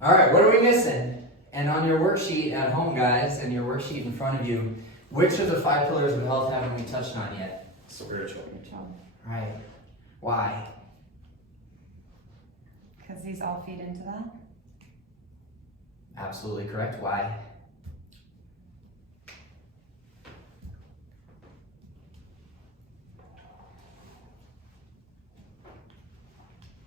All right, what are we missing? And on your worksheet at home, guys, and your worksheet in front of you, which of the 5 pillars of health haven't we touched on yet? Spiritual. Right. Why? Because these all feed into that. Absolutely correct. Why?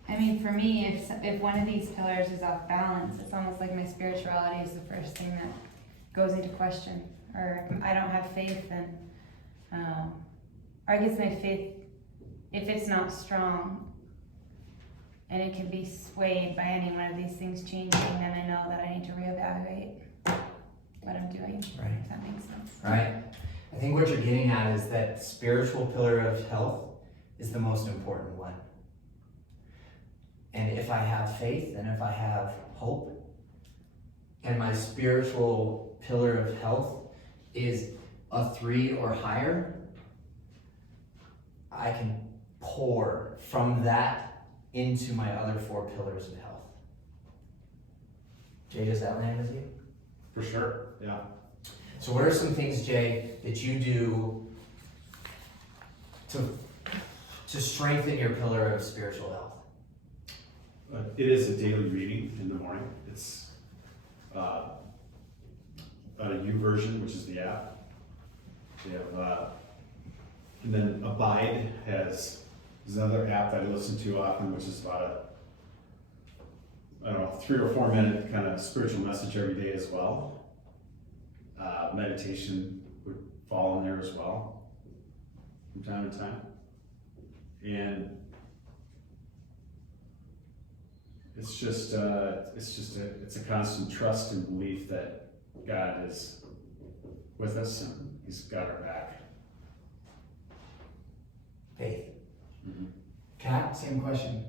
I mean, for me, if one of these pillars is off balance, it's almost like my spirituality is the first thing that goes into question. Or I don't have faith, then, or I guess my faith, if it's not strong, and it can be swayed by any one of these things changing, then I know that I need to reevaluate what I'm doing. Right. If that makes sense. Right. I think what you're getting at is that spiritual pillar of health is the most important one. And if I have faith and if I have hope, and my spiritual pillar of health is a 3 or higher, I can pour from that into my other 4 pillars of health. Jay, does that land with you? For sure, yeah. So what are some things, Jay, that you do to strengthen your pillar of spiritual health? It is a daily reading in the morning. It's a YouVersion, which is the app. We have, and then Abide is another app that I listen to often, which is about a 3 or 4 minute kind of spiritual message every day as well. Meditation would fall in there as well from time to time. And it's just a constant trust and belief that God is with us and He's got our back. Faith. Mm-hmm. Kat, same question.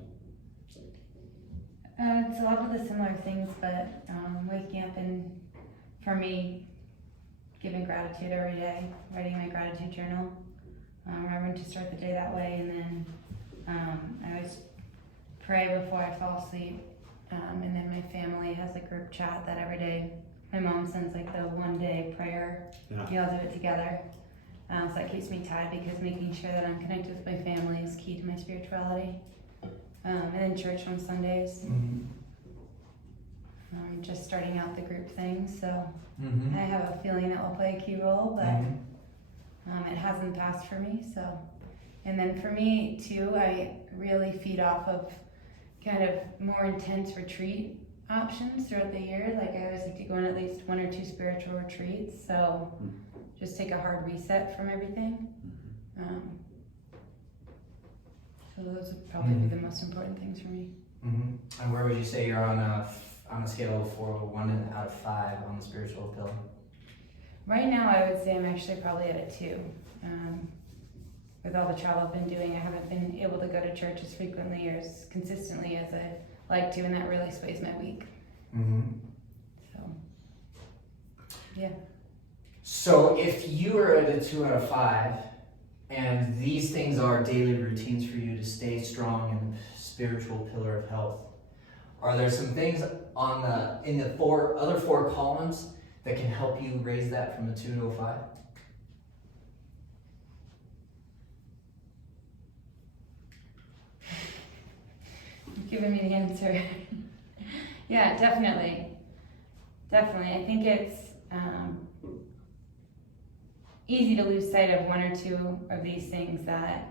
It's a lot of the similar things, but waking up and, for me, giving gratitude every day, writing my gratitude journal, remembering to start the day that way, and then I always pray before I fall asleep, and then my family has a group chat that every day my mom sends like the 1 day prayer. Yeah. We all do it together, so that keeps me tied, because making sure that I'm connected with my family is key to my spirituality. And then church on Sundays. Mm-hmm. Just starting out the group thing, so Mm-hmm. I have a feeling that will play a key role, but Mm-hmm. It hasn't passed for me. So, and then for me too, I really feed off of kind of more intense retreat options throughout the year. Like I always like to go on at least 1 or 2 spiritual retreats, so just take a hard reset from everything. So those would probably be the most important things for me. Mm-hmm. And where would you say you're on a scale of 1 out of 5 on the spiritual pillar? Right now, I would say I'm actually probably at a 2. With all the travel I've been doing, I haven't been able to go to church as frequently or as consistently as I like to, and that really sways my week. Mm-hmm. So, yeah. So if you are at a 2 out of 5, and these things are daily routines for you to stay strong in the spiritual pillar of health, are there some things in the other 4 columns that can help you raise that from a 2 to a 5? You've given me the answer. Yeah, definitely. Definitely. I think it's easy to lose sight of 1 or 2 of these things that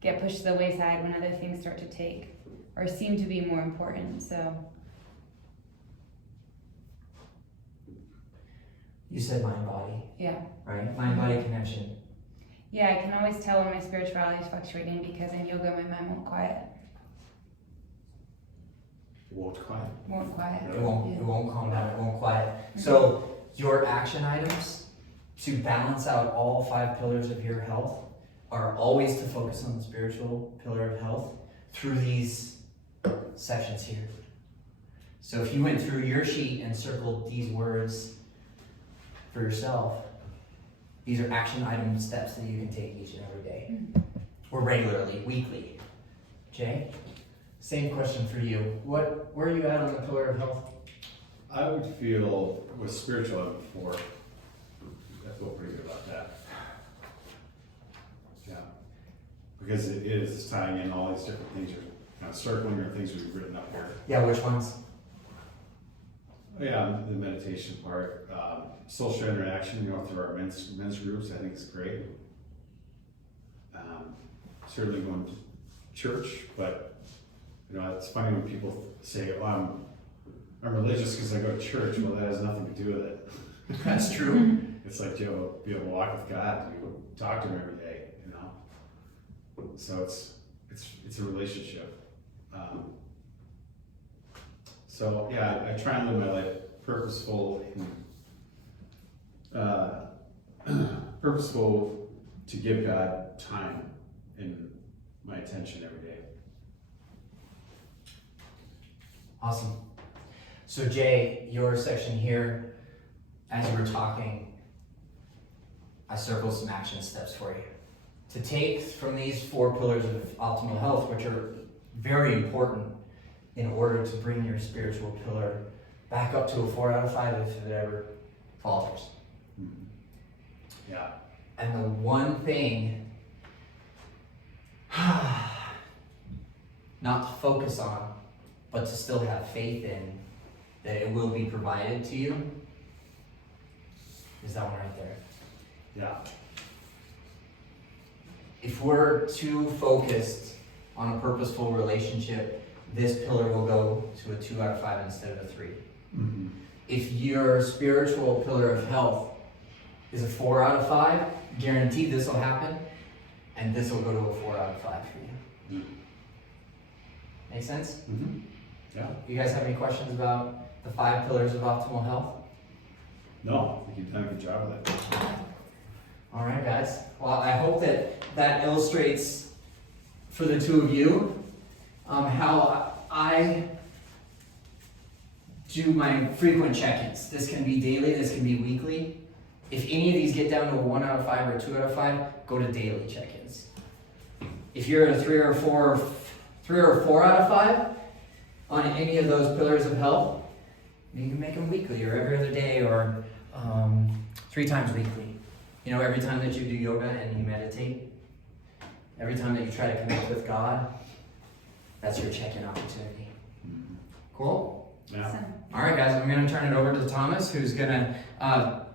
get pushed to the wayside when other things start to take or seem to be more important. So You said mind-body, yeah. right? Mind-body connection. Yeah, I can always tell when my spirituality is fluctuating because in yoga my mind won't quiet. Won't quiet. Won't quiet. It won't calm down, it won't quiet. So your action items to balance out all 5 pillars of your health are always to focus on the spiritual pillar of health through these sections here. So if you went through your sheet and circled these words for yourself, these are action item steps that you can take each and every day, or regularly, weekly. Jay? Same question for you. Where are you at on the pillar of health? I would feel with spiritual before. I feel pretty good about that. Yeah, because it is tying in all these different things you're kind of circling or things we've written up here. Yeah, which ones? Yeah, the meditation part, social interaction, through our men's groups, I think is great. Certainly going to church, but it's funny when people say, "Oh, I'm religious because I go to church." Well, that has nothing to do with it. That's true. It's like, do you be able to walk with God? Do you talk to Him every day? So it's a relationship. So yeah, I try and live my life purposeful to give God time and my attention every day. Awesome. So Jay, your section here, as you were talking, I circled some action steps for you. To take from these 4 pillars of optimal health, which are very important in order to bring your spiritual pillar back up to a 4 out of 5 if it ever falters. Mm-hmm. Yeah. And the one thing not to focus on, but to still have faith in that it will be provided to you, is that one right there. Yeah. If we're too focused on a purposeful relationship, this pillar will go to a 2 out of 5 instead of a 3. Mm-hmm. If your spiritual pillar of health is a 4 out of 5, guaranteed this will happen, and this will go to a 4 out of 5 for you. Mm-hmm. Make sense? Mm-hmm. Yeah. You guys have any questions about the 5 pillars of optimal health? No, I think you've done a good job with it. All right, guys. Well, I hope that illustrates for the 2 of you how I do my frequent check-ins. This can be daily, this can be weekly. If any of these get down to a 1 out of 5 or a 2 out of 5, go to daily check-ins. If you're a 3 or 4 out of 5 on any of those pillars of health, you can make them weekly or every other day or 3 times weekly. Every time that you do yoga and you meditate, every time that you try to connect with God, that's your check-in opportunity. Mm-hmm. Cool? Yeah. Awesome. All right, guys, I'm going to turn it over to Thomas, who's going to,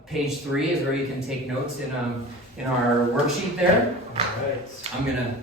page 3 is where you can take notes in our worksheet there. All right. I'm going to